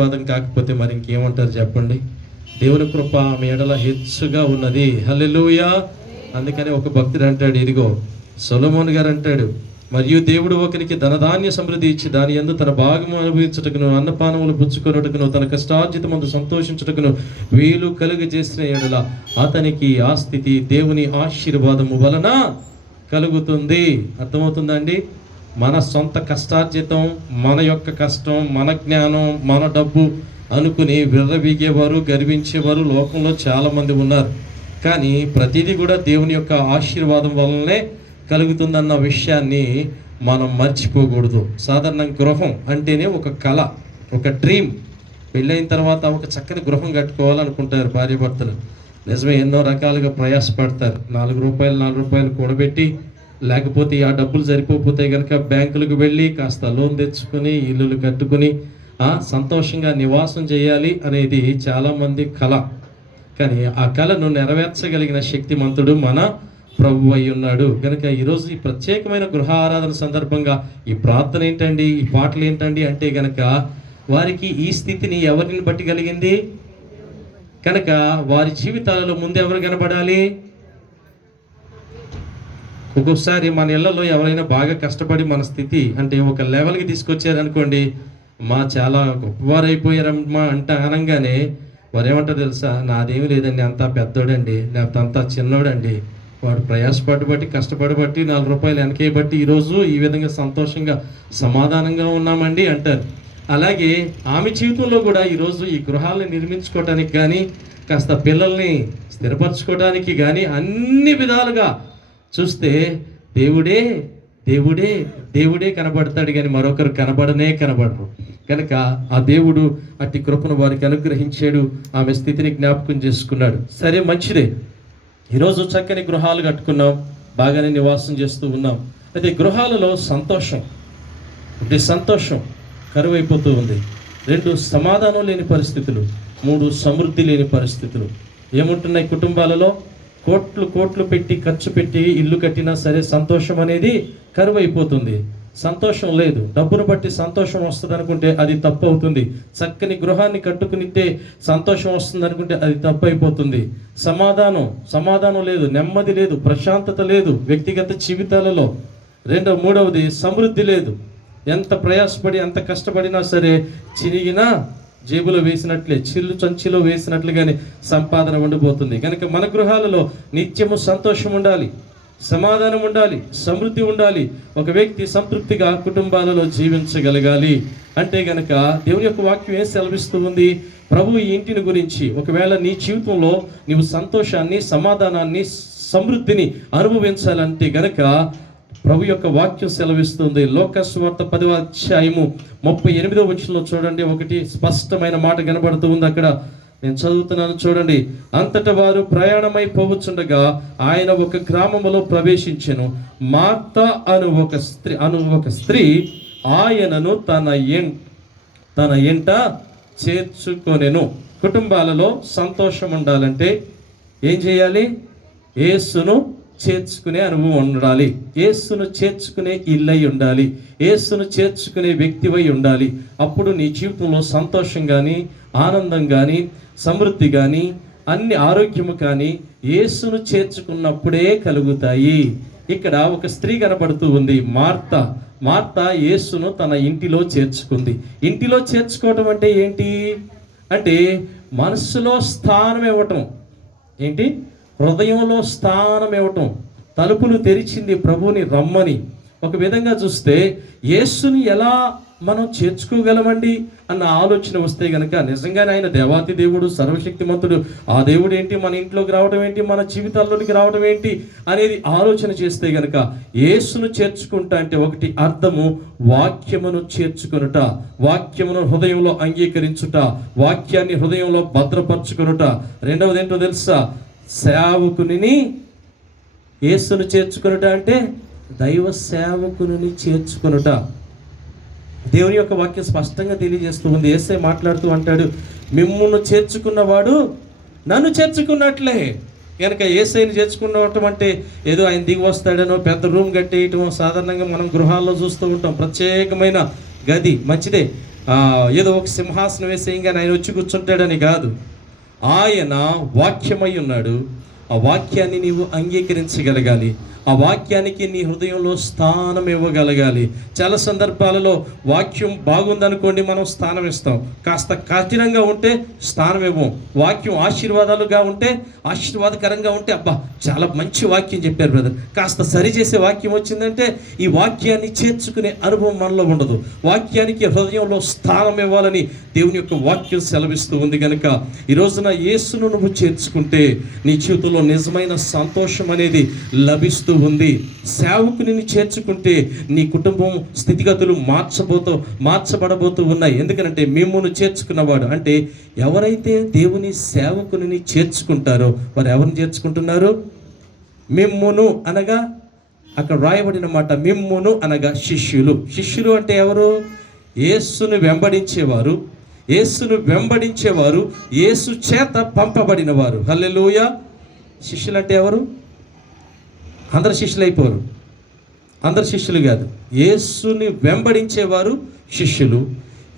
వాదం కాకపోతే మరి ఇంకేమంటారు చెప్పండి. దేవుని కృప మీ ఎడల హెచ్చుగా ఉన్నది. హల్లెలూయా. అందుకని ఒక భక్తుడు అంటాడు, ఇదిగో సొలొమోను గారు అంటాడు, మరియు దేవుడు ఒకరికి ధనధాన్య సమృద్ధి ఇచ్చి దాని యందు తన భాగము అనుభవించుటకును అన్నపానములు పుచ్చుకొనుటకును తన కష్టార్జితమందు సంతోషించుటకును వీలు కలుగజేసిన ఎడల అతనికి ఆ స్థితి దేవుని ఆశీర్వాదము వలన కలుగుతుంది. అర్థమవుతుందండి? మన సొంత కష్టార్జితం, మన యొక్క కష్టం, మన జ్ఞానం, మన డబ్బు అనుకుని విర్రవీగేవారు, గర్వించేవారు లోకంలో చాలామంది ఉన్నారు. కానీ ప్రతిదీ కూడా దేవుని యొక్క ఆశీర్వాదం వలనే కలుగుతుందన్న విషయాన్ని మనం మర్చిపోకూడదు. సాధారణ గృహం అంటేనే ఒక కళ, ఒక డ్రీమ్. పెళ్ళైన తర్వాత ఒక చక్కని గృహం కట్టుకోవాలనుకుంటారు భార్యాభర్తలు. నిజమే, ఎన్నో రకాలుగా ప్రయాసపడతారు. 4 రూపాయలు కూడబెట్టి, లేకపోతే ఆ డబ్బులు సరిపోతే కనుక బ్యాంకులకు వెళ్ళి కాస్త లోన్ తెచ్చుకొని ఇల్లులు కట్టుకుని సంతోషంగా నివాసం చేయాలి అనేది చాలామంది కళ. కానీ ఆ కళను నెరవేర్చగలిగిన శక్తిమంతుడు మన ప్రభువు అయి ఉన్నాడు. కనుక ఈరోజు ఈ ప్రత్యేకమైన గృహ ఆరాధన సందర్భంగా ఈ ప్రార్థన ఏంటండి, ఈ పాటలు ఏంటండి అంటే కనుక వారికి ఈ స్థితిని ఎవరిని బట్టి కలిగింది కనుక వారి జీవితాలలో ముందు ఎవరు కనబడాలి? ఒక్కొక్కసారి మన ఇళ్లలో ఎవరైనా బాగా కష్టపడి మన స్థితి అంటే ఒక లెవెల్కి తీసుకొచ్చారనుకోండి, చాలా గొప్పవారైపోయారమ్మా అనగానే వారు ఏమంటారు తెలుసా? నాదేమీ లేదండి, అంతా పెద్దోడండి, లేకపోతే అంతా చిన్నోడండి, వాడు ప్రయాసపడి కష్టపడబట్టి 4 రూపాయలు వెనకేయబట్టి ఈరోజు ఈ విధంగా సంతోషంగా సమాధానంగా ఉన్నామండి అంటారు. అలాగే ఆమె జీవితంలో కూడా ఈరోజు ఈ గృహాలను నిర్మించుకోవడానికి కానీ, కాస్త పిల్లల్ని స్థిరపరచుకోవడానికి కానీ అన్ని విధాలుగా చూస్తే దేవుడే దేవుడే దేవుడే కనబడతాడు, కానీ మరొకరు కనబడరు. కనుక ఆ దేవుడు అట్టి కృపను వారికి అనుగ్రహించాడు. ఆమె స్థితిని జ్ఞాపకం చేసుకున్నాడు. సరే, మంచిదే. ఈరోజు చక్కని గృహాలు కట్టుకున్నాం, బాగానే నివాసం చేస్తూ ఉన్నాం. అయితే గృహాలలో సంతోషం కరువైపోతూ ఉంది. 2 సమాధానం లేని పరిస్థితులు, 3 సమృద్ధి లేని పరిస్థితులు ఏముంటున్నాయి కుటుంబాలలో? కోట్లు పెట్టి ఖర్చు పెట్టి ఇల్లు కట్టినా సరే సంతోషం అనేది కరువైపోతుంది. సంతోషం లేదు. డబ్బును బట్టి సంతోషం వస్తుంది అనుకుంటే అది తప్పు అవుతుంది. చక్కని గృహాన్ని కట్టుకునితే సంతోషం వస్తుంది అనుకుంటే అది తప్పు అయిపోతుంది. సమాధానం లేదు, నెమ్మది లేదు, ప్రశాంతత లేదు వ్యక్తిగత జీవితాలలో. మూడవది సమృద్ధి లేదు. ఎంత ప్రయాసపడి ఎంత కష్టపడినా సరే చిరిగిన జేబులో వేసినట్లే, చిల్లు చంచిలో వేసినట్లుగానే సంపాదన ఉండిపోతుంది. కనుక మన గృహాలలో నిత్యము సంతోషం ఉండాలి, సమాధానం ఉండాలి, సమృద్ధి ఉండాలి. ఒక వ్యక్తి సంతృప్తిగా కుటుంబాలలో జీవించగలగాలి అంటే గనక దేవుని యొక్క వాక్యం ఏం సెలవిస్తూ ఉంది? ప్రభు ఈ ఇంటిని గురించి, ఒకవేళ నీ జీవితంలో నీవు సంతోషాన్ని, సమాధానాన్ని, సమృద్ధిని అనుభవించాలంటే గనక ప్రభు యొక్క వాక్యం సెలవిస్తుంది. లోకసువార్త 10వ అధ్యాయము 38వ వచనంలో చూడండి, ఒకటి స్పష్టమైన మాట కనబడుతూ ఉంది అక్కడ. నేను చదువుతున్నాను, చూడండి. అంతటా వారు ప్రయాణమై పోవచ్చుండగా ఆయన ఒక గ్రామములో ప్రవేశించెను. మార్త అను ఒక స్త్రీ ఆయనను తన ఎంట చేర్చుకొనెను. కుటుంబాలలో సంతోషం ఉండాలంటే ఏం చేయాలి? యేసును చేర్చుకునే అనుభవం ఉండాలి. యేసును చేర్చుకునే ఇల్లై ఉండాలి. యేసును చేర్చుకునే వ్యక్తివై ఉండాలి. అప్పుడు నీ జీవితంలో సంతోషం కానీ, ఆనందం కానీ, సమృద్ధి కానీ, అన్ని ఆరోగ్యము కానీ యేసును చేర్చుకున్నప్పుడే కలుగుతాయి. ఇక్కడ ఒక స్త్రీ కనబడుతూ ఉంది, మార్త యేసును తన ఇంటిలో చేర్చుకుంది. ఇంటిలో చేర్చుకోవటం అంటే ఏంటి అంటే మనస్సులో స్థానం ఇవ్వటం. ఏంటి? హృదయంలో స్థానం ఇవ్వటం. తలుపులు తెరిచింది ప్రభువుని రమ్మని. ఒక విధంగా చూస్తే యేసుని ఎలా మనం చేర్చుకోగలమండి అన్న ఆలోచన వస్తే కనుక నిజంగానే ఆయన దేవాతి దేవుడు, సర్వశక్తిమంతుడు. ఆ దేవుడు ఏంటి మన ఇంట్లోకి రావడం ఏంటి, మన జీవితాల్లోనికి రావడం ఏంటి అనేది ఆలోచన చేస్తే కనుక యేసును చేర్చుకుంటా అంటే ఒకటి అర్థము వాక్యమును చేర్చుకొనుట, వాక్యమును హృదయంలో అంగీకరించుట, వాక్యాన్ని హృదయంలో భద్రపరచుకొనుట. రెండవది ఏంటో తెలుసా? సేవకుని యేసును చేర్చుకొనుట అంటే దైవ సేవకుని చేర్చుకొనుట. దేవుని యొక్క వాక్యం స్పష్టంగా తెలియజేస్తూ ఉంది. యేసే మాట్లాడుతూ అంటాడు, మిమ్మును చేర్చుకున్నవాడు నన్ను చేర్చుకున్నట్లే. కనుక యేసయ్యని చేర్చుకున్నటం అంటే ఏదో ఆయన దిగి వస్తాడనో పెద్ద రూమ్ కట్టేయటం సాధారణంగా మనం గృహాల్లో చూస్తూ ఉంటాం. ప్రత్యేకమైన గది మంచిదే, ఏదో ఒక సింహాసనం వేసేయంగానే ఆయన వచ్చి కూర్చుంటాడని కాదు. ఆయన వాక్యమై ఉన్నాడు. ఆ వాక్యాన్ని నీవు అంగీకరించగలగాలి. ఆ వాక్యానికి నీ హృదయంలో స్థానం ఇవ్వగలగాలి. చాలా సందర్భాలలో వాక్యం బాగుందనుకోండి, మనం స్థానం ఇస్తాం. కాస్త కఠినంగా ఉంటే స్థానం ఇవ్వం. వాక్యం ఆశీర్వాదాలుగా ఉంటే, ఆశీర్వాదకరంగా ఉంటే, అబ్బా చాలా మంచి వాక్యం చెప్పారు బ్రదర్, కాస్త సరిచేసే వాక్యం వచ్చిందంటే ఈ వాక్యాన్ని చేర్చుకునే అనుభవం మనలో ఉండదు. వాక్యానికి హృదయంలో స్థానం ఇవ్వాలని దేవుని యొక్క వాక్యం సెలవిస్తూ ఉంది. కనుక ఈ రోజున యేసును నువ్వు చేర్చుకుంటే నీ జీవితంలో నిజమైన సంతోషం అనేది లభిస్తూ ఉంది. సేవకుని చేర్చుకుంటే నీ కుటుంబం స్థితిగతులు మార్చబడబోతూ ఉన్నాయి. ఎందుకంటే మిమ్మును చేర్చుకున్నవాడు, అంటే ఎవరైతే దేవుని సేవకుని చేర్చుకుంటారో వారు ఎవరిని చేర్చుకుంటున్నారు? మిమ్మును అనగా అక్కడ రాయబడిన మాట, మిమ్మును అనగా శిష్యులు. శిష్యులు అంటే ఎవరు? యేసును వెంబడించేవారు. యేసును వెంబడించేవారు యేసు చేత పంపబడిన వారు. హల్లెలూయా. శిష్యులు అంటే ఎవరు? అందరు శిష్యులు అయిపోరు. అందరు శిష్యులు కాదు. యేసుని వెంబడించేవారు శిష్యులు,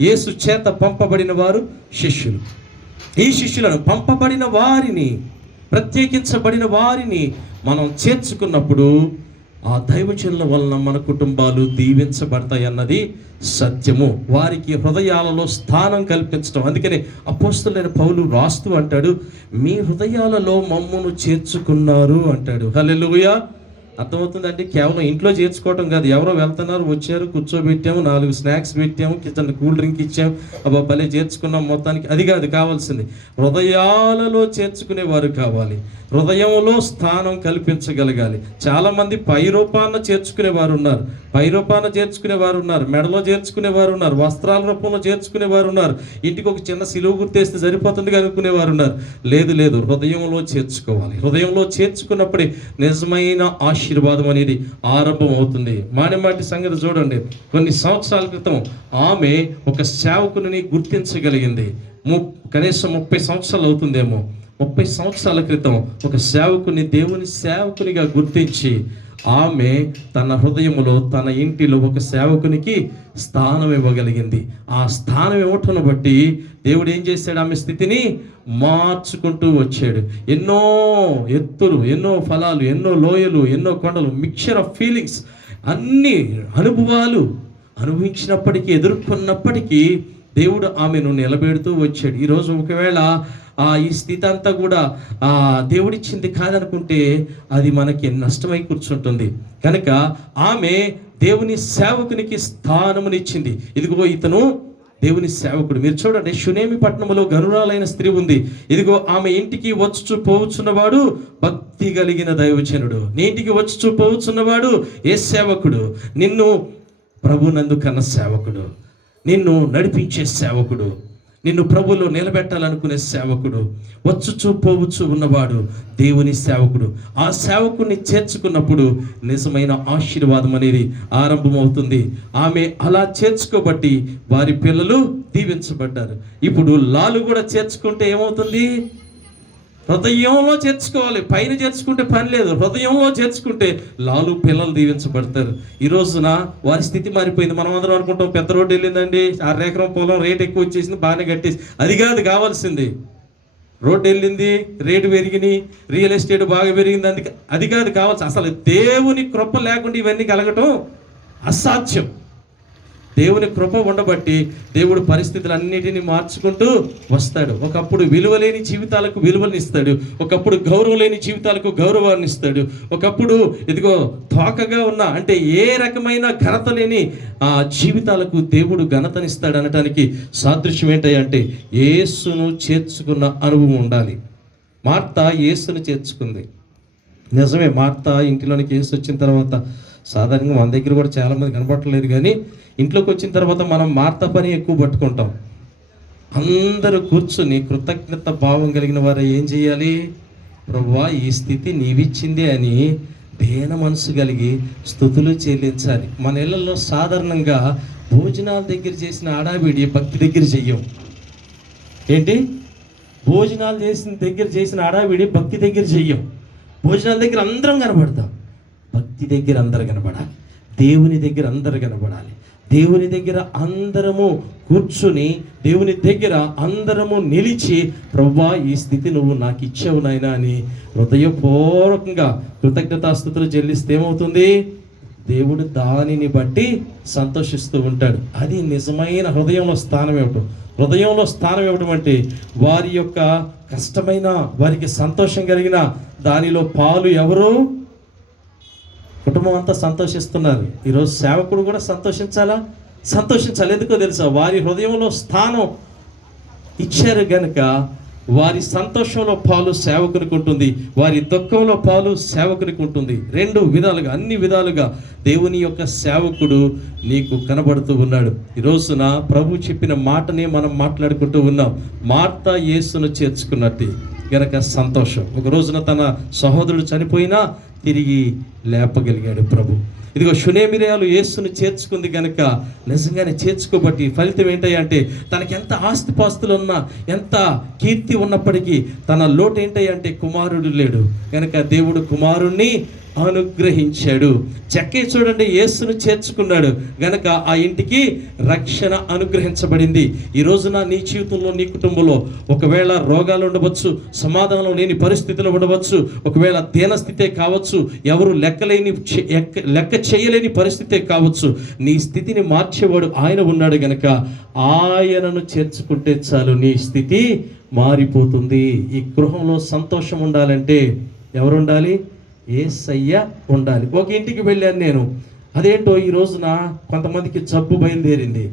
యేసు చేత పంపబడిన వారు శిష్యులు. ఈ శిష్యులను, పంపబడిన వారిని, ప్రత్యేకించబడిన వారిని మనం చేర్చుకున్నప్పుడు ఆ దైవజనుల వలన మన కుటుంబాలు దీవించబడతాయి అన్నది సత్యము. వారికి హృదయాలలో స్థానం కల్పించడం. అందుకని అపోస్తలుడైన పౌలు రాస్తూ అంటాడు, మీ హృదయాలలో మమ్మును చేర్చుకున్నారు అంటాడు. హల్లెలూయా. అర్థమవుతుందండి? కేవలం ఇంట్లో చేర్చుకోవటం కాదు. ఎవరో వెళ్తున్నారు, వచ్చారు, కూర్చోబెట్టాము, 4 స్నాక్స్ పెట్టాము, కిచెన్ కూల్ డ్రింక్ ఇచ్చాము, అబ్బా భలే చేర్చుకున్నాం మొత్తానికి, అది కాదు కావాల్సింది. హృదయాలలో చేర్చుకునేవారు కావాలి. హృదయంలో స్థానం కల్పించగలగాలి. చాలామంది పైరూపాన చేర్చుకునేవారు ఉన్నారు, మెడలో చేర్చుకునేవారు ఉన్నారు, వస్త్రాల రూపంలో చేర్చుకునేవారు ఉన్నారు, ఇంటికి ఒక చిన్న సిలువ గుర్తేస్తే సరిపోతుంది అనుకునేవారు ఉన్నారు. లేదు, హృదయంలో చేర్చుకోవాలి. హృదయంలో చేర్చుకున్నప్పుడే నిజమైన ఆశీర్వాదం అనేది ఆరంభం అవుతుంది. మాటి సంగతి చూడండి. కొన్ని సంవత్సరాల క్రితం ఆమె ఒక సేవకుని గుర్తించగలిగింది. కనీసం 30 సంవత్సరాలు అవుతుందేమో. 30 సంవత్సరాల క్రితం ఒక సేవకుని దేవుని సేవకునిగా గుర్తించి ఆమె తన హృదయంలో, తన ఇంటిలో ఒక సేవకునికి స్థానం ఇవ్వగలిగింది. ఆ స్థానం ఇవ్వటం బట్టి దేవుడు ఏం చేశాడు? ఆమె స్థితిని మార్చుకుంటూ వచ్చాడు. ఎన్నో ఎత్తులు, ఎన్నో ఫలాలు, ఎన్నో లోయలు, ఎన్నో కొండలు, మిక్చర్ ఆఫ్ ఫీలింగ్స్, అన్ని అనుభవాలు అనుభవించినప్పటికీ, ఎదుర్కొన్నప్పటికీ దేవుడు ఆమెను నిలబెడుతూ వచ్చాడు. ఈరోజు ఒకవేళ ఈ స్థితి అంతా కూడా దేవుడిచ్చింది కాదనుకుంటే అది మనకి నష్టమై కూర్చుంటుంది. కనుక ఆమె దేవుని సేవకునికి స్థానమునిచ్చింది. ఇదిగో ఇతను దేవుని సేవకుడు. మీరు చూడండి, షునేమి పట్టణంలో గనురాలైన స్త్రీ ఉంది. ఇదిగో ఆమె ఇంటికి వచ్చుచూ పోవచ్చున్నవాడు భక్తి కలిగిన దైవజనుడు. నీ ఇంటికి వచ్చుచూ పోవచ్చున్నవాడు ఏ సేవకుడు? నిన్ను ప్రభునందు కన్న సేవకుడు, నిన్ను నడిపించే సేవకుడు, నిన్ను ప్రభులో నిలబెట్టాలనుకునే సేవకుడు, వచ్చుచూ పోవచ్చు ఉన్నవాడు దేవుని సేవకుడు. ఆ సేవకుడిని చేర్చుకున్నప్పుడు నిజమైన ఆశీర్వాదం అనేది ఆరంభమవుతుంది. ఆమె అలా చేర్చుకోబట్టి వారి పిల్లలు దీవించబడ్డారు. ఇప్పుడు లాలు కూడా చేర్చుకుంటే ఏమవుతుంది? హృదయంలో చేర్చుకోవాలి. పైన చేర్చుకుంటే పని లేదు. హృదయంలో చేర్చుకుంటే లాలు పిల్లలు దీవించబడతారు. ఈ రోజున వారి స్థితి మారిపోయింది. మనం అందరం అనుకుంటాం, పెద్ద రోడ్డు వెళ్ళిందండి, 6 ఎకరం పొలం, రేట్ ఎక్కువ వచ్చేసింది, బాగానే కట్టేసి. అది కాదు కావాల్సింది. రోడ్డు వెళ్ళింది, రేటు పెరిగినాయి, రియల్ ఎస్టేట్ బాగా పెరిగింది, అందుకే అది కాదు కావాల్సి. అసలు దేవుని కృప లేకుండా ఇవన్నీ కలగటం అసాధ్యం. దేవుని కృప ఉండబట్టి దేవుడు పరిస్థితులన్నిటినీ మార్చుకుంటూ వస్తాడు. ఒకప్పుడు విలువ లేని జీవితాలకు విలువని ఇస్తాడు, ఒకప్పుడు గౌరవం లేని జీవితాలకు గౌరవాన్ని ఇస్తాడు, ఒకప్పుడు ఇదిగో తోకగా ఉన్న, అంటే ఏ రకమైన ఘనత లేని జీవితాలకు దేవుడు ఘనతనిస్తాడు. అనటానికి సాదృశ్యం ఏంటంటే యేసును చేర్చుకున్న అనుభవం ఉండాలి. మార్త యేసును చేర్చుకుంది. నిజమే, మార్త ఇంటిలోనికి యేసు వచ్చిన తర్వాత సాధారణంగా మన దగ్గర కూడా చాలామంది కనపడలేదు, కానీ ఇంట్లోకి వచ్చిన తర్వాత మనం మార్త పని ఎక్కువ పట్టుకుంటాం. అందరూ కూర్చుని కృతజ్ఞత భావం కలిగిన వారు ఏం చేయాలి? ప్రభువా, ఈ స్థితి నీవిచ్చింది అని దేన మనసు కలిగి స్తుతులు చెల్లించాలి. మన ఇళ్లలో సాధారణంగా భోజనాల దగ్గర చేసిన ఆడావిడి భక్తి దగ్గర చెయ్యం. ఏంటి? భోజనాలు చేసిన ఆడావిడి భక్తి దగ్గర చెయ్యం. భోజనాల దగ్గర అందరం కనబడతాం, భక్తి దగ్గర అందరు కనబడాలి, దేవుని దగ్గర అందరు కనబడాలి. దేవుని దగ్గర అందరము కూర్చుని, దేవుని దగ్గర అందరము నిలిచి, ప్రభువా ఈ స్థితి నువ్వు నాకు ఇచ్చావు నాయనా అని హృదయపూర్వకంగా కృతజ్ఞతాస్తుతులు చెల్లిస్తే ఏమవుతుంది? దేవుడు దానిని బట్టి సంతోషిస్తూ ఉంటాడు. అది నిజమైన హృదయంలో స్థానం ఇవ్వటం. హృదయంలో స్థానం ఇవ్వటం అంటే వారి యొక్క కష్టమైన, వారికి సంతోషం కలిగిన దానిలో పాలు ఎవరు? కుటుంబం అంతా సంతోషిస్తున్నారు. ఈరోజు సేవకుడు కూడా సంతోషించాలి. ఎందుకో తెలుసా? వారి హృదయంలో స్థానం ఇచ్చారు గనుక వారి సంతోషంలో పాలు సేవకునికి ఉంటుంది, వారి దుఃఖంలో పాలు సేవకునికి ఉంటుంది. రెండు విధాలుగా, అన్ని విధాలుగా దేవుని యొక్క సేవకుడు నీకు కనబడుతూ ఉన్నాడు. ఈ రోజున ప్రభు చెప్పిన మాటనే మనం మాట్లాడుకుంటూ ఉన్నాం. మార్తా యేసును చేర్చుకున్నట్టు గనక సంతోషం. ఒక రోజున తన సహోదరుడు చనిపోయినా తిరిగి లేపగలిగాడు ప్రభు. ఇదిగో షునేమిరాలు యేసును చేర్చుకుంది కనుక నిజంగానే చేర్చుకోబట్టి ఫలితం ఏంటంటే తనకి ఎంత ఆస్తిపాస్తులు ఉన్నా, ఎంత కీర్తి ఉన్నప్పటికీ తన లోటు ఏంటంటే కుమారుడు లేడు కనుక దేవుడు కుమారుణ్ణి అనుగ్రహించాడు. చక్కే చూడండి, యేసును చేర్చుకున్నాడు గనక ఆ ఇంటికి రక్షణ అనుగ్రహించబడింది. ఈ రోజున నీ జీవితంలో, నీ కుటుంబంలో ఒకవేళ రోగాలు ఉండవచ్చు, సమాధానం లేని పరిస్థితులు ఉండవచ్చు, ఒకవేళ దీనస్థితే కావచ్చు, ఎవరు లెక్క చేయలేని పరిస్థితే కావచ్చు, నీ స్థితిని మార్చేవాడు ఆయన ఉన్నాడు గనక ఆయనను చేర్చుకుంటే చాలు నీ స్థితి మారిపోతుంది. ఈ గృహంలో సంతోషం ఉండాలంటే ఎవరు ఉండాలి? యేసయ్య ఉండాలి. ఒక ఇంటికి వెళ్ళాను నేను. అదేంటో ఈ రోజున కొంతమందికి జబ్బు బయలుదేరింది.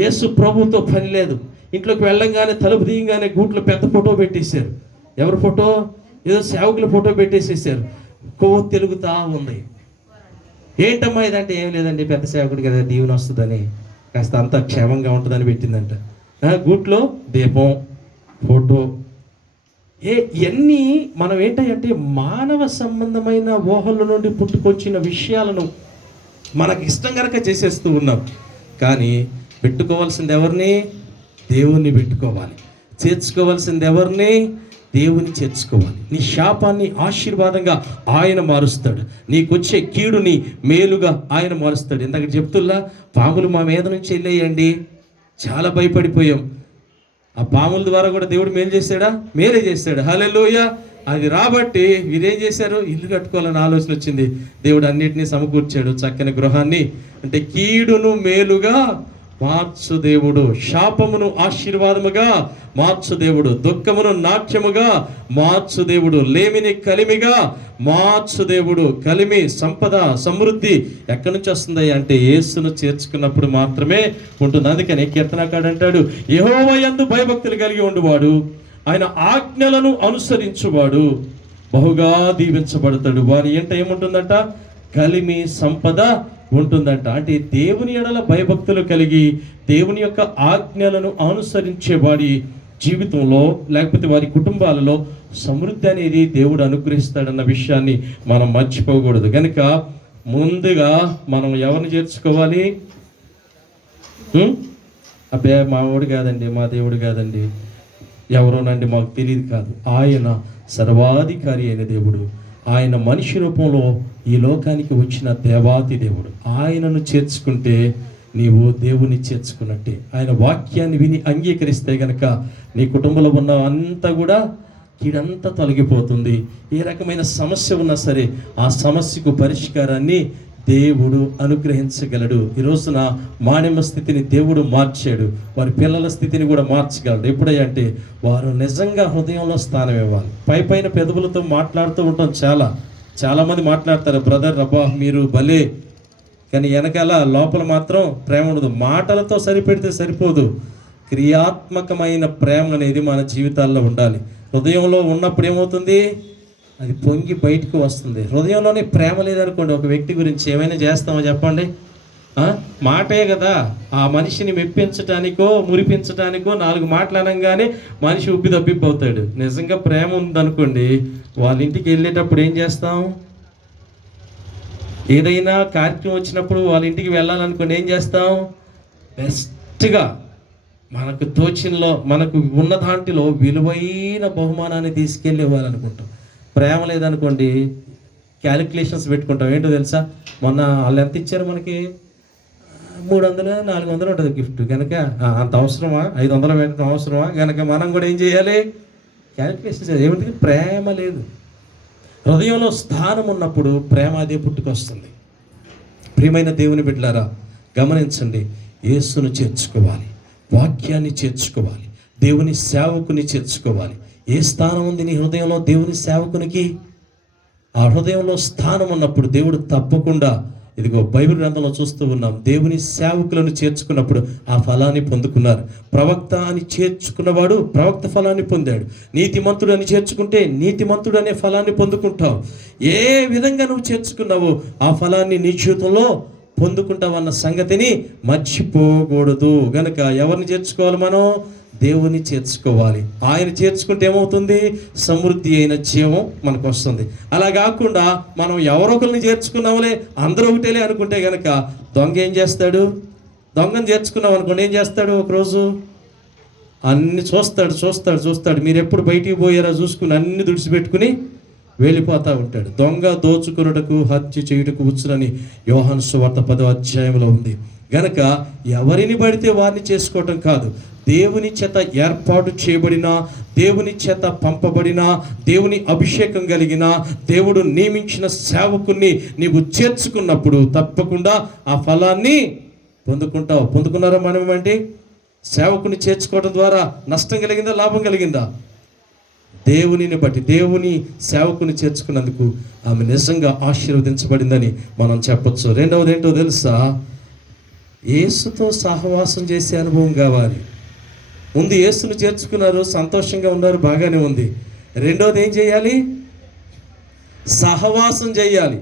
యేసు ప్రభుతో పని లేదు. ఇంట్లోకి వెళ్ళంగానే తలుపు తీయంగానే గూట్లో పెద్ద ఫోటో పెట్టేశారు. ఎవరి ఫోటో? ఏదో సేవకుల ఫోటో పెట్టేసేసారు. కొవ్వు తెలుగుతా ఉంది. ఏంటమ్మా ఇదంటే? ఏం లేదండి, పెద్ద సేవకుడికి కదా దీవెన వస్తుందని, కాస్త అంతా క్షేమంగా ఉంటుందని పెట్టిందంట. గూట్లో దీపం, ఫోటో. ఇవన్నీ మనం ఏంటంటే మానవ సంబంధమైన ఊహల నుండి పుట్టుకొచ్చిన విషయాలను మనకి ఇష్టం కనుక చేసేస్తూ ఉన్నాం. కానీ పెట్టుకోవాల్సింది ఎవరిని? దేవుణ్ణి పెట్టుకోవాలి. చేర్చుకోవాల్సింది ఎవరిని? దేవుని చేర్చుకోవాలి. నీ శాపాన్ని ఆశీర్వాదంగా ఆయన మారుస్తాడు. నీకొచ్చే కీడుని మేలుగా ఆయన మారుస్తాడు. ఇందాక చెప్తుల్లా, పాములు మా మీద నుంచి వెళ్ళేయండి, చాలా భయపడిపోయాం. ఆ పాముల ద్వారా కూడా దేవుడు మేలు చేశాడా? మేలే చేశాడు. హల్లెలూయా. అది రాబట్టి వీరేం చేశారు? ఇల్లు కట్టుకోవాలని ఆలోచన వచ్చింది. దేవుడు అన్నిటినీ సమకూర్చాడు, చక్కని గృహాన్ని. అంటే కీడును మేలుగా మార్చు దేవుడు, శాపమును ఆశీర్వాదముగా మార్చు దేవుడు, దుఃఖమును నాట్యముగా మార్చు దేవుడు, లేమిని కలిమిగా మార్చు దేవుడు. కలిమి, సంపద, సమృద్ధి ఎక్కడి నుంచి వస్తుంది అంటే యేసును చేర్చుకున్నప్పుడు మాత్రమే ఉంటుంది. అందుకని కీర్తనకాడు అంటాడు, యెహోవా యందు భయభక్తులు కలిగి ఉండువాడు, ఆయన ఆజ్ఞలను అనుసరించువాడు బహుగా దీవించబడతాడు. వారి ఏంట ఏముంటుందంట? కలిమి, సంపద ఉంటుందంట. అంటే దేవుని ఎడల భయభక్తులు కలిగి దేవుని యొక్క ఆజ్ఞలను అనుసరించే వారి జీవితంలో, లేకపోతే వారి కుటుంబాలలో సమృద్ధి అనేది దేవుడు అనుగ్రహిస్తాడన్న విషయాన్ని మనం మర్చిపోకూడదు. కనుక ముందుగా మనం ఎవరిని చేర్చుకోవాలి? అబ్బే మా వాడు కాదండి, మా దేవుడు కాదండి, ఎవరోనండి మాకు తెలియదు కాదు. ఆయన సర్వాధికారి అయిన దేవుడు, ఆయన మనిషి రూపంలో ఈ లోకానికి వచ్చిన దేవాతి దేవుడు. ఆయనను చేర్చుకుంటే నీవు దేవుని చేర్చుకున్నట్టే. ఆయన వాక్యాన్ని విని అంగీకరిస్తే గనక నీ కుటుంబంలో ఉన్న అంతా కూడా కీడంతా తొలగిపోతుంది. ఏ రకమైన సమస్య ఉన్నా సరే ఆ సమస్యకు పరిష్కారాన్ని దేవుడు అనుగ్రహించగలడు. ఈ రోజున మానవ స్థితిని దేవుడు మార్చాడు, వారి పిల్లల స్థితిని కూడా మార్చగలడు. ఎప్పుడంటే వారు నిజంగా హృదయంలో స్థానం ఇవ్వాలి. పైన పెదవులతో మాట్లాడుతూ ఉంటాం, చాలామంది మాట్లాడతారు, బ్రదర్ అబ్బా మీరు భలే, కానీ వెనకాల లోపల మాత్రం ప్రేమ ఉండదు. మాటలతో సరిపెడితే సరిపోదు, క్రియాత్మకమైన ప్రేమ అనేది మన జీవితాల్లో ఉండాలి. హృదయంలో ఉన్నప్పుడు ఏమవుతుంది? అది పొంగి బయటకు వస్తుంది. హృదయంలోనే ప్రేమ లేదనుకోండి, ఒక వ్యక్తి గురించి ఏమైనా చేస్తామో చెప్పండి? మాటే కదా, ఆ మనిషిని మెప్పించటానికో మురిపించటానికో 4 మాటలు అనగానే మనిషి ఉబ్బిదబ్బిబ్బవుతాడు. నిజంగా ప్రేమ ఉందనుకోండి, వాళ్ళ ఇంటికి వెళ్ళేటప్పుడు ఏం చేస్తాం? ఏదైనా కార్యక్రమం వచ్చినప్పుడు వాళ్ళ ఇంటికి వెళ్ళాలనుకోండి, ఏం చేస్తాం? బెస్ట్గా మనకు తోచినలో, మనకు ఉన్న దాంట్లో విలువైన బహుమానాన్ని తీసుకెళ్ళి ఇవ్వాలనుకుంటాం. ప్రేమ లేదనుకోండి, క్యాలిక్యులేషన్స్ పెట్టుకుంటాం. ఏంటో తెలుసా? మొన్న వాళ్ళు ఎంత ఇచ్చారు మనకి? 300 400 ఉంటుంది గిఫ్ట్ కనుక అంత అవసరమా, 500 పెట్టడం అవసరమా కనుక మనం కూడా ఏం చేయాలి, క్యాలిక్యులేషన్ చేయాలి. ఏమిటి? ప్రేమ లేదు. హృదయంలో స్థానం ఉన్నప్పుడు ప్రేమ అదే పుట్టుకొస్తుంది. ప్రియమైన దేవుని బిడ్డలారా గమనించండి, యేసును చేర్చుకోవాలి, వాక్యాన్ని చేర్చుకోవాలి, దేవుని సేవకుని చేర్చుకోవాలి. ఏ స్థానం ఉంది నీ హృదయంలో దేవుని సేవకునికి? ఆ హృదయంలో స్థానం ఉన్నప్పుడు దేవుడు తప్పకుండా, ఇదిగో బైబిల్ గ్రంథంలో చూస్తూ ఉన్నాం, దేవుని సేవకులను చేర్చుకున్నప్పుడు ఆ ఫలాన్ని పొందుకున్నారు. ప్రవక్త అని చేర్చుకున్నవాడు ప్రవక్త ఫలాన్ని పొందాడు. నీతిమంతుడు అని చేర్చుకుంటే నీతిమంతుడు అనే ఫలాన్ని పొందుకుంటావు. ఏ విధంగా నువ్వు చేర్చుకున్నావో ఆ ఫలాన్ని నీ జీవితంలో పొందుకుంటావన్న సంగతిని మర్చిపోకూడదు. గనక ఎవరిని చేర్చుకోవాలి? మనం దేవుని చేర్చుకోవాలి. ఆయన చేర్చుకుంటే ఏమవుతుంది? సమృద్ధి అయిన జీవం మనకు వస్తుంది. అలా కాకుండా మనం ఎవరొకరిని చేర్చుకున్నామలే, అందరూ ఒకటేలే అనుకుంటే గనక దొంగ ఏం చేస్తాడు? దొంగను చేర్చుకున్నాం అనుకోండి, ఏం చేస్తాడు? ఒకరోజు అన్ని చూస్తాడు. మీరు ఎప్పుడు బయటికి పోయారో చూసుకుని అన్ని దుడిచిపెట్టుకుని వెళ్ళిపోతూ ఉంటాడు. దొంగ దోచుకున్నటకు హత్య చేయుటకు వచ్చునని యోహాను సువార్త 10వ అధ్యాయంలో ఉంది. గనక ఎవరిని పడితే వారిని చేసుకోవటం కాదు, దేవుని చేత ఏర్పాటు చేయబడిన, దేవుని చేత పంపబడిన, దేవుని అభిషేకం కలిగిన, దేవుడు నియమించిన సేవకుని నీవు చేర్చుకున్నప్పుడు తప్పకుండా ఆ ఫలాన్ని పొందుకుంటావు. పొందుకున్నారా? మనం ఏంటి? సేవకుని చేర్చుకోవడం ద్వారా నష్టం కలిగిందా, లాభం కలిగిందా? దేవునిని బట్టి, దేవుని సేవకుని చేర్చుకున్నందుకు ఆమె నిజంగా ఆశీర్వదించబడిందని మనం చెప్పొచ్చు. రెండవది ఏంటో తెలుసా? యేసుతో సహవాసం చేసే అనుభవం కావాలి. ముందు యేసును చేర్చుకున్నారు, సంతోషంగా ఉన్నారు, బాగానే ఉంది. రెండోది ఏం చేయాలి? సహవాసం చేయాలి.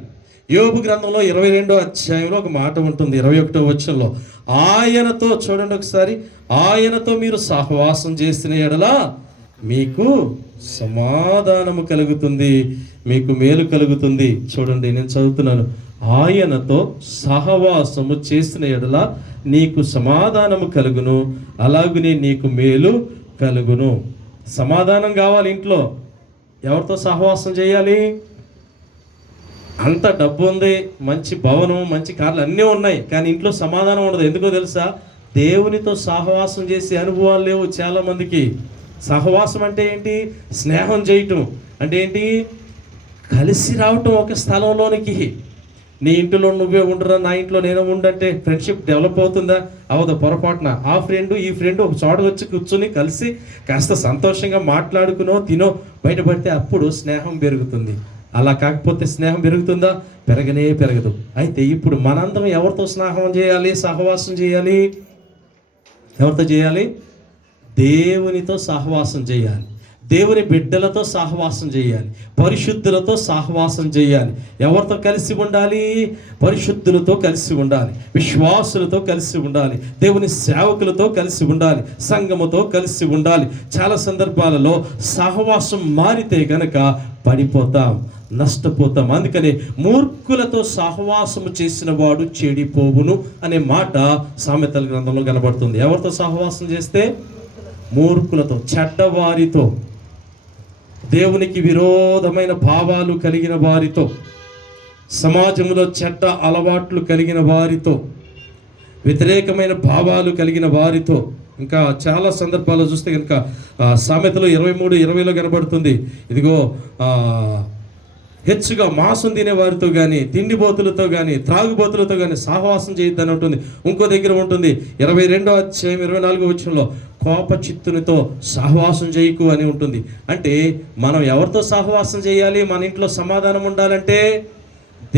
యోబు గ్రంథంలో 22వ అధ్యాయంలో ఒక మాట ఉంటుంది, 21వ వచనంలో, ఆయనతో, చూడండి ఒకసారి, ఆయనతో మీరు సహవాసం చేసిన ఎడల మీకు సమాధానము కలుగుతుంది, మీకు మేలు కలుగుతుంది. చూడండి, నేను చదువుతున్నాను. ఆయనతో సహవాసము చేసిన ఎడల నీకు సమాధానము కలుగును, అలాగునే నీకు మేలు కలుగును. సమాధానం కావాలి ఇంట్లో. ఎవరితో సహవాసం చేయాలి? అంత డబ్బు ఉంది, మంచి భవనం, మంచి కార్లు అన్నీ ఉన్నాయి, కానీ ఇంట్లో సమాధానం ఉండదు. ఎందుకో తెలుసా? దేవునితో సహవాసం చేసే అనుభవాలు లేవు చాలామందికి. సహవాసం అంటే ఏంటి? స్నేహం చేయటం అంటే ఏంటి? కలిసి రావటం ఒక స్థలంలోనికి. నీ ఇంటిలో నువ్వే ఉండరా, నా ఇంట్లో నేను ఉండంటే ఫ్రెండ్షిప్ డెవలప్ అవుతుందా? అవదు. పొరపాటున ఆ ఫ్రెండ్ ఈ ఫ్రెండ్ ఒక చోట వచ్చి కూర్చొని కలిసి కాస్త సంతోషంగా మాట్లాడుకునో తినో బయటపడితే అప్పుడు స్నేహం పెరుగుతుంది. అలా కాకపోతే స్నేహం పెరుగుతుందా? పెరగనే పెరగదు. అయితే ఇప్పుడు మనందరం ఎవరితో స్నేహం చేయాలి, సహవాసం చేయాలి? ఎవరితో చేయాలి? దేవునితో సహవాసం చేయాలి, దేవుని బిడ్డలతో సహవాసం చేయాలి, పరిశుద్ధులతో సహవాసం చేయాలి. ఎవరితో కలిసి ఉండాలి? పరిశుద్ధులతో కలిసి ఉండాలి, విశ్వాసులతో కలిసి ఉండాలి, దేవుని సేవకులతో కలిసి ఉండాలి, సంఘముతో కలిసి ఉండాలి. చాలా సందర్భాలలో సహవాసం మారితే గనక పడిపోతాం, నష్టపోతాం. అందుకని మూర్ఖులతో సహవాసము చేసిన వాడు చెడిపోవును అనే మాట సామెతల గ్రంథంలో కనబడుతుంది. ఎవరితో సహవాసం చేస్తే? మూర్ఖులతో, చెడ్డవారితో, దేవునికి విరోధమైన భావాలు కలిగిన వారితో, సమాజంలో చెడ్డ అలవాట్లు కలిగిన వారితో, వ్యతిరేకమైన భావాలు కలిగిన వారితో. ఇంకా చాలా సందర్భాల్లో చూస్తే కనుక సామెతలు 23:20లో కనబడుతుంది. ఇదిగో హెచ్చుగా మాంసం తినే వారితో కానీ, తిండిబోతులతో కానీ, త్రాగుబోతులతో కానీ సహవాసం చేయొద్దని ఉంటుంది. ఇంకో దగ్గర ఉంటుంది 22వ అధ్యాయం 24వ వచనంలో, కోపచిత్తునితో సహవాసం చేయకు అని ఉంటుంది. అంటే మనం ఎవరితో సహవాసం చేయాలి? మన ఇంట్లో సమాధానం ఉండాలంటే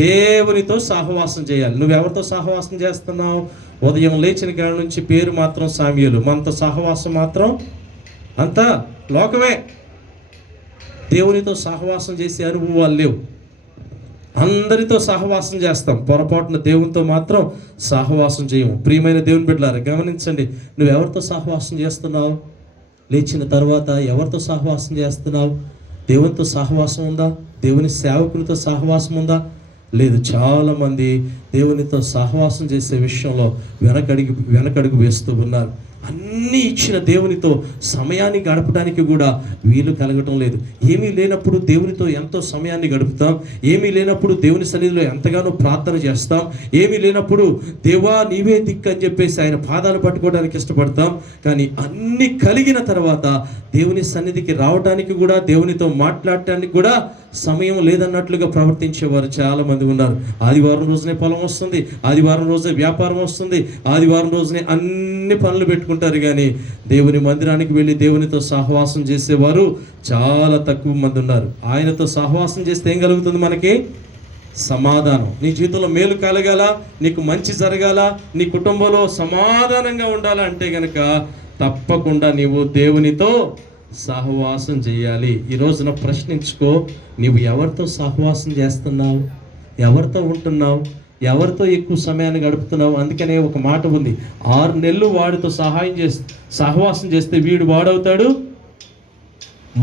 దేవునితో సహవాసం చేయాలి. నువ్వెవరితో సహవాసం చేస్తున్నావు? ఉదయం లేచిన కాడ నుంచి పేరు మాత్రం సామ్యులు, మనతో సహవాసం మాత్రం అంతా లోకమే. దేవునితో సహవాసం చేసే అనుభవాలు లేవు. అందరితో సహవాసం చేస్తాం, పొరపాటున దేవునితో మాత్రం సహవాసం చేయము. ప్రియమైన దేవుని బిడ్డలారా గమనించండి, నువ్వెవరితో సహవాసం చేస్తున్నావు? లేచిన తర్వాత ఎవరితో సహవాసం చేస్తున్నావు? దేవునితో సహవాసం ఉందా? దేవుని సేవకులతో సహవాసం ఉందా? లేదు. చాలామంది దేవునితో సహవాసం చేసే విషయంలో వెనకడుగు వేస్తూ ఉన్నారు. అన్ని అన్నీ ఇచ్చిన దేవునితో సమయాన్ని గడపడానికి కూడా వీలు కలగటం లేదు. ఏమీ లేనప్పుడు దేవునితో ఎంతో సమయాన్ని గడుపుతాం. ఏమీ లేనప్పుడు దేవుని సన్నిధిలో ఎంతగానో ప్రార్థన చేస్తాం. ఏమీ లేనప్పుడు దేవా నీవే దిక్కు అని చెప్పేసి ఆయన పాదాలు పట్టుకోవడానికి ఇష్టపడతాం. కానీ అన్నీ కలిగిన తర్వాత దేవుని సన్నిధికి రావడానికి కూడా, దేవునితో మాట్లాడటానికి కూడా సమయం లేదన్నట్లుగా ప్రవర్తించేవారు చాలామంది ఉన్నారు. ఆదివారం రోజునే పొలం వస్తుంది, ఆదివారం రోజే వ్యాపారం వస్తుంది, ఆదివారం రోజునే అన్ని పనులు పెట్టుకుంటారు. కానీ దేవుని మందిరానికి వెళ్ళి దేవునితో సహవాసం చేసేవారు చాలా తక్కువ మంది ఉన్నారు. ఆయనతో సహవాసం చేస్తే ఏం కలుగుతుంది? మనకి సమాధానం. నీ జీవితంలో మేలు కలగాల, నీకు మంచి జరగాల, నీ కుటుంబంలో సమాధానంగా ఉండాలా అంటే గనక తప్పకుండా నీవు దేవునితో సహవాసం చేయాలి. ఈ రోజున ప్రశ్నించుకో, నీవు ఎవరితో సహవాసం చేస్తున్నావు, ఎవరితో ఉంటున్నావు, ఎవరితో ఎక్కువ సమయాన్ని గడుపుతున్నావు. అందుకనే ఒక మాట ఉంది, 6 నెలలు వాడితో సహవాసం చేస్తే వీడు వాడవుతాడు.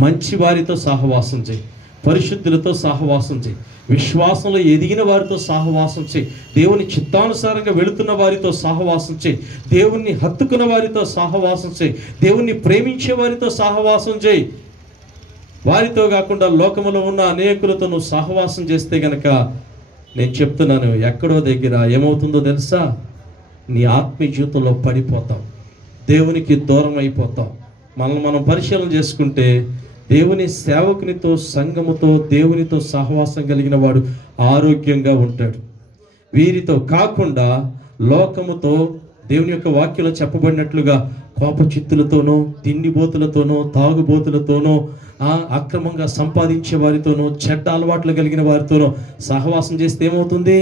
మంచి వారితో సహవాసం చేయి, పరిశుద్ధులతో సహవాసం చేయి, విశ్వాసంలో ఎదిగిన వారితో సహవాసం చేయి, దేవుని చిత్తానుసారంగా వెళుతున్న వారితో సహవాసం చేయి, దేవుణ్ణి హత్తుకున్న వారితో సహవాసం చేయి, దేవుణ్ణి ప్రేమించే వారితో సహవాసం చేయి. వారితో కాకుండా లోకములో ఉన్న అనేకులతో నువ్వు సహవాసం చేస్తే గనక నేను చెప్తున్నాను, ఎక్కడో దగ్గర ఏమవుతుందో తెలుసా? నీ ఆత్మీయ జీవితంలో పడిపోతావు, దేవునికి దూరం అయిపోతావు. మనల్ని మనం పరిశీలన చేసుకుంటే దేవుని సేవకునితో, సంఘముతో, దేవునితో సహవాసం కలిగిన వాడు ఆరోగ్యంగా ఉంటాడు. వీరితో కాకుండా లోకముతో, దేవుని యొక్క వాక్యంలో చెప్పబడినట్లుగా కోపచిత్తులతోనో, తిండిబోతులతోనో, తాగుబోతులతోనో, అక్రమంగా సంపాదించే వారితోనో, చెడ్డ అలవాట్లు కలిగిన వారితోనో సహవాసం చేస్తే ఏమవుతుంది?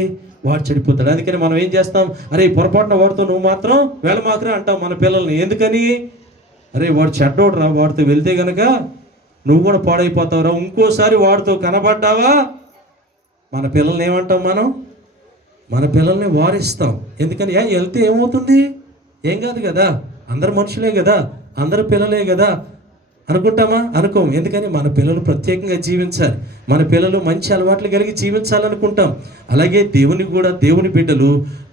వాడు చెడిపోతాడు. అందుకని మనం ఏం చేస్తాం? అరే పొరపాటున వాడితో నువ్వు మాత్రం వెళ్ళమాకరా అంటాం మన పిల్లల్ని. ఎందుకని? అరే వాడు చెడ్డోడు రా, వాడితో వెళ్తే గనక నువ్వు కూడా పాడైపోతావురా, ఇంకోసారి వాడితో కనబడ్డావా. మన పిల్లల్ని ఏమంటాం మనం? మన పిల్లల్ని వారిస్తాం. ఎందుకని? వెళ్తే ఏమవుతుంది? ఏం కాదు కదా, అందరు మనుషులే కదా, అందరు పిల్లలే కదా అనుకుంటామా? అనుకోం. ఎందుకని? మన పిల్లలు ప్రత్యేకంగా జీవించాలి, మన పిల్లలు మంచి అలవాట్లు కలిగి జీవించాలనుకుంటాం. అలాగే దేవుని కూడా, దేవుని బిడ్డలు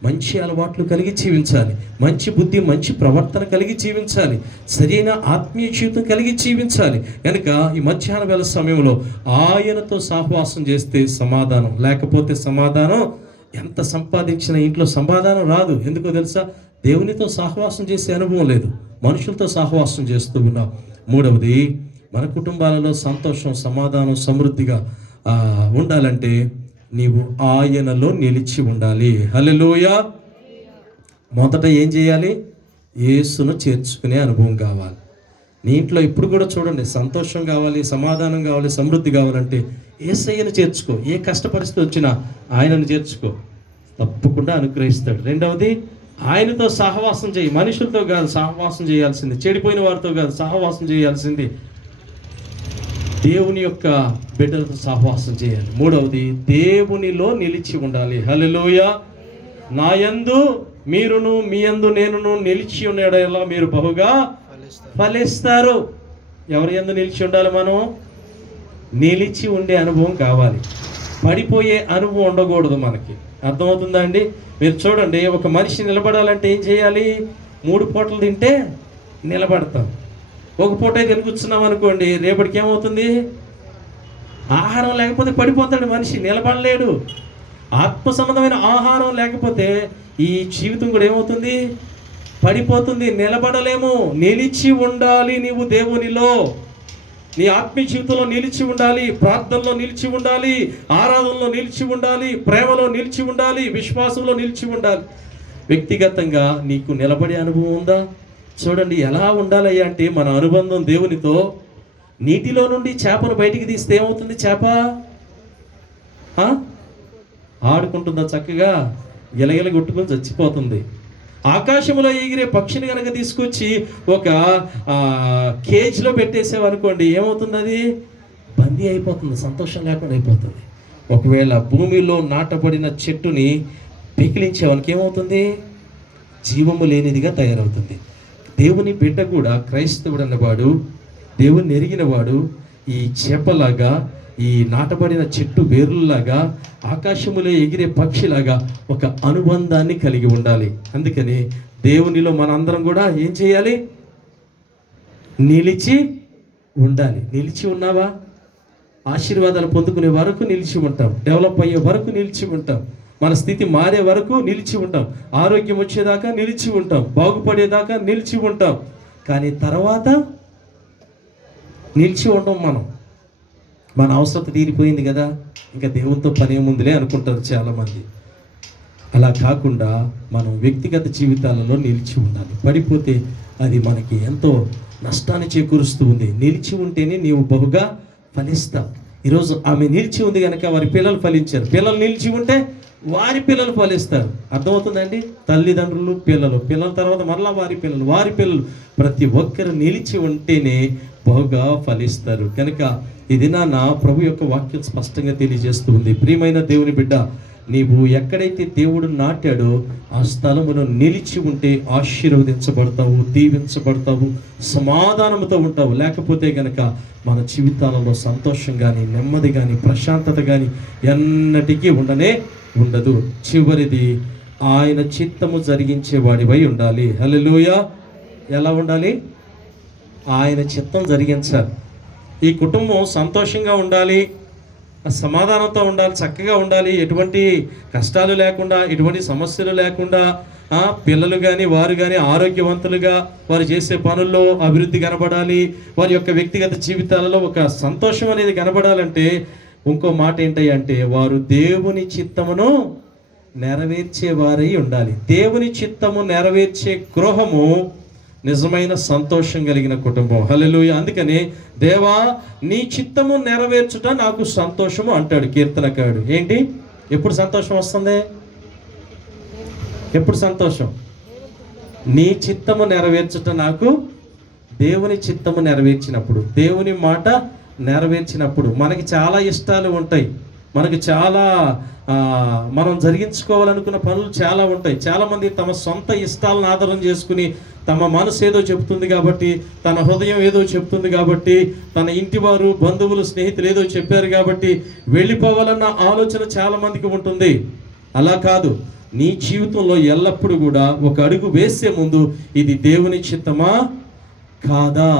మంచి అలవాట్లు కలిగి జీవించాలి, మంచి బుద్ధి, మంచి ప్రవర్తన కలిగి జీవించాలి, సరైన ఆత్మీయ జీవితం కలిగి జీవించాలి. కనుక ఈ మధ్యాహ్న వేళ సమయంలో ఆయనతో సహవాసం చేస్తే సమాధానం, లేకపోతే సమాధానం ఎంత సంపాదించిన ఇంట్లో సమాధానం రాదు. ఎందుకో తెలుసా? దేవునితో సహవాసం చేసే అనుభవం లేదు, మనుషులతో సహవాసం చేస్తూ ఉన్నాం. మూడవది, మన కుటుంబాలలో సంతోషం, సమాధానం, సమృద్ధిగా ఉండాలంటే నీవు ఆయనలో నిలిచి ఉండాలి. హల్లెలూయా. మొదట ఏం చేయాలి? యేసును చేర్చుకునే అనుభవం కావాలి. నీ ఇంట్లో ఇప్పుడు కూడా చూడండి, సంతోషం కావాలి, సమాధానం కావాలి, సమృద్ధి కావాలంటే యేసయ్యను చేర్చుకో. ఏ కష్ట పరిస్థితి వచ్చినా ఆయనను చేర్చుకో, తప్పకుండా అనుగ్రహిస్తాడు. రెండవది, ఆయనతో సహవాసం చేయి. మనుషులతో కాదు సహవాసం చేయాల్సింది, చెడిపోయిన వారితో కాదు సహవాసం చేయాల్సింది, దేవుని యొక్క బిడ్డలతో సహవాసం చేయాలి. మూడవది, దేవునిలో నిలిచి ఉండాలి. హల్లెలూయా. నా యందు మీరును, మీ యందు నేనును నిలిచి ఉండేలా మీరు బహుగా ఫలిస్తారు. ఎవరి యందు నిలిచి ఉండాలి? మనం నిలిచి ఉండే అనుభవం కావాలి, పడిపోయే అనుభవం ఉండకూడదు మనకి. అర్థమవుతుందా అండి? మీరు చూడండి, ఒక మనిషి నిలబడాలంటే ఏం చేయాలి? 3 పూటలు తింటే నిలబడతాం. ఒక పూట తిని కూర్చున్నాం అనుకోండి, రేపటికి ఏమవుతుంది? ఆహారం లేకపోతే పడిపోతాడు మనిషి, నిలబడలేడు. ఆత్మ సంబంధమైన ఆహారం లేకపోతే ఈ జీవితం కూడా ఏమవుతుంది? పడిపోతుంది, నిలబడలేము. నిలిచి ఉండాలి నీవు దేవునిలో. నీ ఆత్మీయ జీవితంలో నిలిచి ఉండాలి, ప్రార్థనలో నిలిచి ఉండాలి, ఆరాధనలో నిలిచి ఉండాలి, ప్రేమలో నిలిచి ఉండాలి, విశ్వాసంలో నిలిచి ఉండాలి. వ్యక్తిగతంగా నీకు నిలబడే అనుభవం ఉందా? చూడండి, ఎలా ఉండాలయ్యా అంటే మన అనుబంధం దేవునితో. నీటిలో నుండి చేపను బయటికి తీస్తే ఏమవుతుంది? చేప ఆడుకుంటుందా? చక్కగా గిలగిల కొట్టుకొని చచ్చిపోతుంది. ఆకాశంలో ఎగిరే పక్షిని కనుక తీసుకొచ్చి ఒక కేజ్లో పెట్టేసామనుకోండి, ఏమవుతుంది? అది బందీ అయిపోతుంది, సంతోషం లేకుండా అయిపోతుంది. ఒకవేళ భూమిలో నాటబడిన చెట్టుని పీకిలించేవానికి ఏమవుతుంది? జీవము లేనిదిగా తయారవుతుంది. దేవుని బిడ్డ కూడా, క్రైస్తవుడు అన్నవాడు, దేవుని ఎరిగినవాడు ఈ చేపలాగా, ఈ నాటబడిన చెట్టు వేరులాగా, ఆకాశములో ఎగిరే పక్షిలాగా ఒక అనుబంధాన్ని కలిగి ఉండాలి. అందుకని దేవునిలో మనందరం కూడా ఏం చేయాలి? నిలిచి ఉండాలి. నిలిచి ఉన్నావా? ఆశీర్వాదాలు పొందుకునే వరకు నిలిచి ఉంటాం, డెవలప్ అయ్యే వరకు నిలిచి ఉంటాం, మన స్థితి మారే వరకు నిలిచి ఉంటాం, ఆరోగ్యం వచ్చేదాకా నిలిచి ఉంటాం, బాగుపడేదాకా నిలిచి ఉంటాం. కానీ తర్వాత నిలిచి ఉండం. మన అవసరం తీరిపోయింది కదా, ఇంకా దేవునితో పని ఏముందిలే అనుకుంటారు చాలామంది. అలా కాకుండా మనం వ్యక్తిగత జీవితాలలో నిలిచి ఉండాలి. పడిపోతే అది మనకి ఎంతో నష్టాన్ని చేకూరుస్తూ ఉంది. నిలిచి ఉంటేనే నీవు బహుగా ఫలిస్తావు. ఈరోజు ఆమె నిలిచి ఉంది కనుక వారి పిల్లలు ఫలించారు. పిల్లలు నిలిచి ఉంటే వారి పిల్లలు ఫలిస్తారు. అర్థమవుతుందండి? తల్లిదండ్రులు, పిల్లల తర్వాత మరలా వారి పిల్లలు, ప్రతి ఒక్కరు నిలిచి ఉంటేనే బహుగా ఫలిస్తారు. కనుక ఇది నా ప్రభు యొక్క వాక్యం స్పష్టంగా తెలియజేస్తూ ఉంది. ప్రియమైన దేవుని బిడ్డ, నీవు ఎక్కడైతే దేవుడు నాటాడో ఆ స్థలమును నిలిచి ఉంటే ఆశీర్వదించబడతావు, దీవించబడతావు, సమాధానంతో ఉంటావు. లేకపోతే గనక మన జీవితాలలో సంతోషం కానీ, నెమ్మది కానీ, ప్రశాంతత కానీ ఎన్నటికీ ఉండదు. చివరిది, ఆయన చిత్తము జరిగించేవాడివై ఉండాలి. హల్లెలూయా. ఎలా ఉండాలి? ఆయన చిత్తం జరిగించాలి. ఈ కుటుంబం సంతోషంగా ఉండాలి, సమాధానంతో ఉండాలి, చక్కగా ఉండాలి, ఎటువంటి కష్టాలు లేకుండా, ఎటువంటి సమస్యలు లేకుండా, పిల్లలు కానీ వారు కానీ ఆరోగ్యవంతులుగా వారు చేసే పనుల్లో అభివృద్ధి కనబడాలి. వారి యొక్క వ్యక్తిగత జీవితాలలో ఒక సంతోషం అనేది కనబడాలంటే ఇంకో మాట ఏంటంటే వారు దేవుని చిత్తమును నెరవేర్చేవారై ఉండాలి. దేవుని చిత్తము నెరవేర్చే గృహము నిజమైన సంతోషం కలిగిన కుటుంబం. హల్లెలూయా. అందుకని దేవా నీ చిత్తము నెరవేర్చుట నాకు సంతోషము అంటాడు కీర్తనకారుడు. ఏంటి? ఎప్పుడు సంతోషం వస్తుంది? ఎప్పుడు సంతోషం? నీ చిత్తము నెరవేర్చుట నాకు, దేవుని చిత్తము నెరవేర్చినప్పుడు, దేవుని మాట నెరవేర్చినప్పుడు. మనకి చాలా ఇష్టాలు ఉంటాయి, మనకి చాలా మనం జరిగించుకోవాలనుకున్న పనులు చాలా ఉంటాయి. చాలామంది తమ సొంత ఇష్టాలను ఆధారం చేసుకుని, తమ మనసు ఏదో చెప్తుంది కాబట్టి, తన హృదయం ఏదో చెప్తుంది కాబట్టి, తన ఇంటి వారు, బంధువులు, స్నేహితులు ఏదో చెప్పారు కాబట్టి వెళ్ళిపోవాలన్న ఆలోచన చాలామందికి ఉంటుంది. అలా కాదు. నీ జీవితంలో ఎల్లప్పుడూ కూడా ఒక అడుగు వేసే ముందు ఇది దేవుని చిత్తమా కాదా,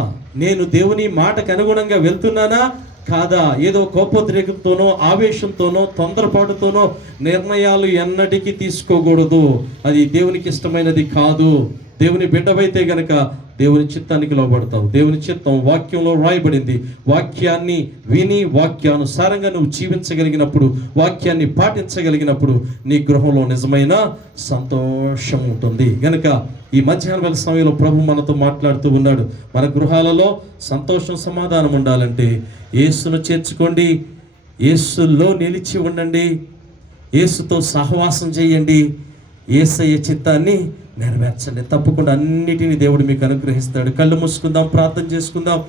నేను దేవుని మాటకు అనుగుణంగా వెళ్తున్నానా కాదా, ఏదో కోపోద్రేకంతోనో, ఆవేశంతోనో, తొందరపాటుతోనో నిర్ణయాలు ఎన్నటికీ తీసుకోకూడదు. అది దేవునికి ఇష్టమైనది కాదు. దేవుని బిడ్డవైతే గనక దేవుని చిత్తానికి లోబడతావు. దేవుని చిత్తం వాక్యంలో రాయబడింది. వాక్యాన్ని విని వాక్యానుసారంగా నువ్వు జీవించగలిగినప్పుడు, వాక్యాన్ని పాటించగలిగినప్పుడు నీ గృహంలో నిజమైన సంతోషం ఉంటుంది. గనక ఈ మధ్యాహ్న వేళ సమయంలో ప్రభు మనతో మాట్లాడుతూ ఉన్నాడు. మన గృహాలలో సంతోషం, సమాధానం ఉండాలంటే యేసును చేర్చుకోండి, యేసులో నిలిచి ఉండండి, యేసుతో సహవాసం చేయండి, యేసయ్య చిత్తాన్ని నెరవేర్చండి. తప్పకుండా అన్నిటినీ దేవుడు మీకు అనుగ్రహిస్తాడు. కళ్ళు మూసుకుందాం, ప్రార్థన చేసుకుందాం.